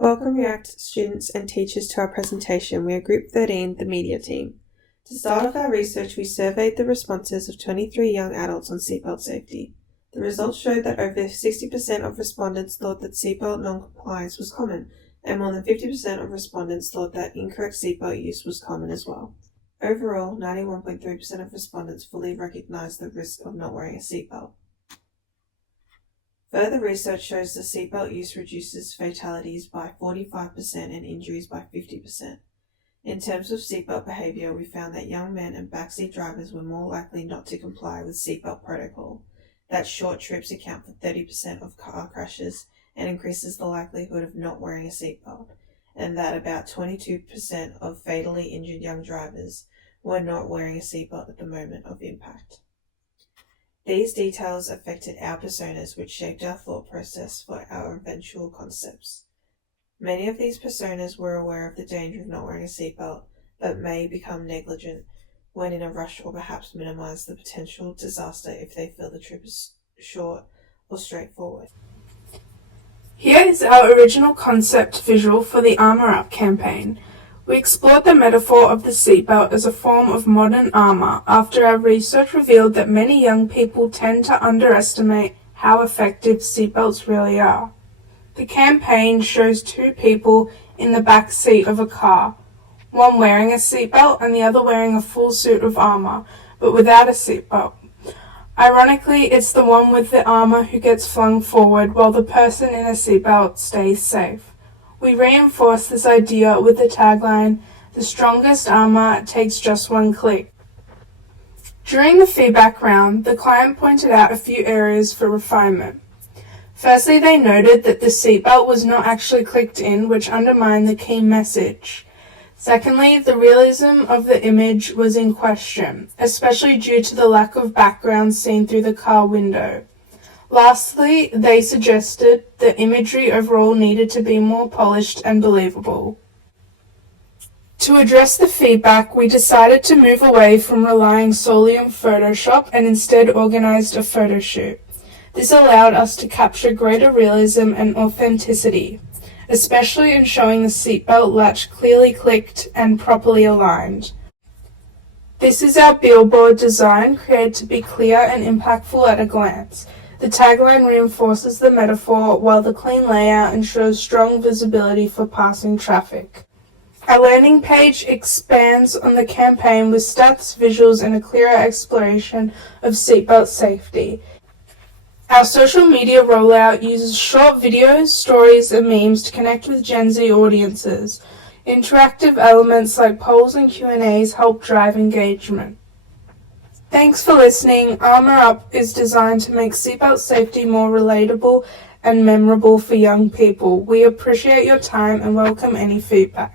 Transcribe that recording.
Welcome React students and teachers to our presentation. We are Group 13, the media team. To start off our research, we surveyed the responses of 23 young adults on seatbelt safety. The results showed that over 60% of respondents thought that seatbelt non-compliance was common, and more than 50% of respondents thought that incorrect seatbelt use was common as well. Overall, 91.3% of respondents fully recognized the risk of not wearing a seatbelt. Further research shows the seatbelt use reduces fatalities by 45% and injuries by 50%. In terms of seatbelt behavior, we found that young men and backseat drivers were more likely not to comply with seatbelt protocol, that short trips account for 30% of car crashes and increases the likelihood of not wearing a seatbelt, and that about 22% of fatally injured young drivers were not wearing a seatbelt at the moment of impact. These details affected our personas, which shaped our thought process for our eventual concepts. Many of these personas were aware of the danger of not wearing a seatbelt, but may become negligent when in a rush or perhaps minimize the potential disaster if they feel the trip is short or straightforward. Here is our original concept visual for the Armour Up campaign. We explored the metaphor of the seatbelt as a form of modern armour after our research revealed that many young people tend to underestimate how effective seatbelts really are. The campaign shows two people in the back seat of a car, one wearing a seatbelt and the other wearing a full suit of armour, but without a seatbelt. Ironically, it's the one with the armour who gets flung forward while the person in a seatbelt stays safe. We reinforce this idea with the tagline, "The strongest armour takes just one click." During the feedback round, the client pointed out a few areas for refinement. Firstly, they noted that the seatbelt was not actually clicked in, which undermined the key message. Secondly, the realism of the image was in question, especially due to the lack of background seen through the car window. Lastly, they suggested the imagery overall needed to be more polished and believable. To address the feedback, we decided to move away from relying solely on Photoshop and instead organized a photo shoot. This allowed us to capture greater realism and authenticity, especially in showing the seatbelt latch clearly clicked and properly aligned. This is our billboard design, created to be clear and impactful at a glance. The tagline reinforces the metaphor, while the clean layout ensures strong visibility for passing traffic. Our landing page expands on the campaign with stats, visuals, and a clearer exploration of seatbelt safety. Our social media rollout uses short videos, stories, and memes to connect with Gen Z audiences. Interactive elements like polls and Q&As help drive engagement. Thanks for listening. Armour Up is designed to make seatbelt safety more relatable and memorable for young people. We appreciate your time and welcome any feedback.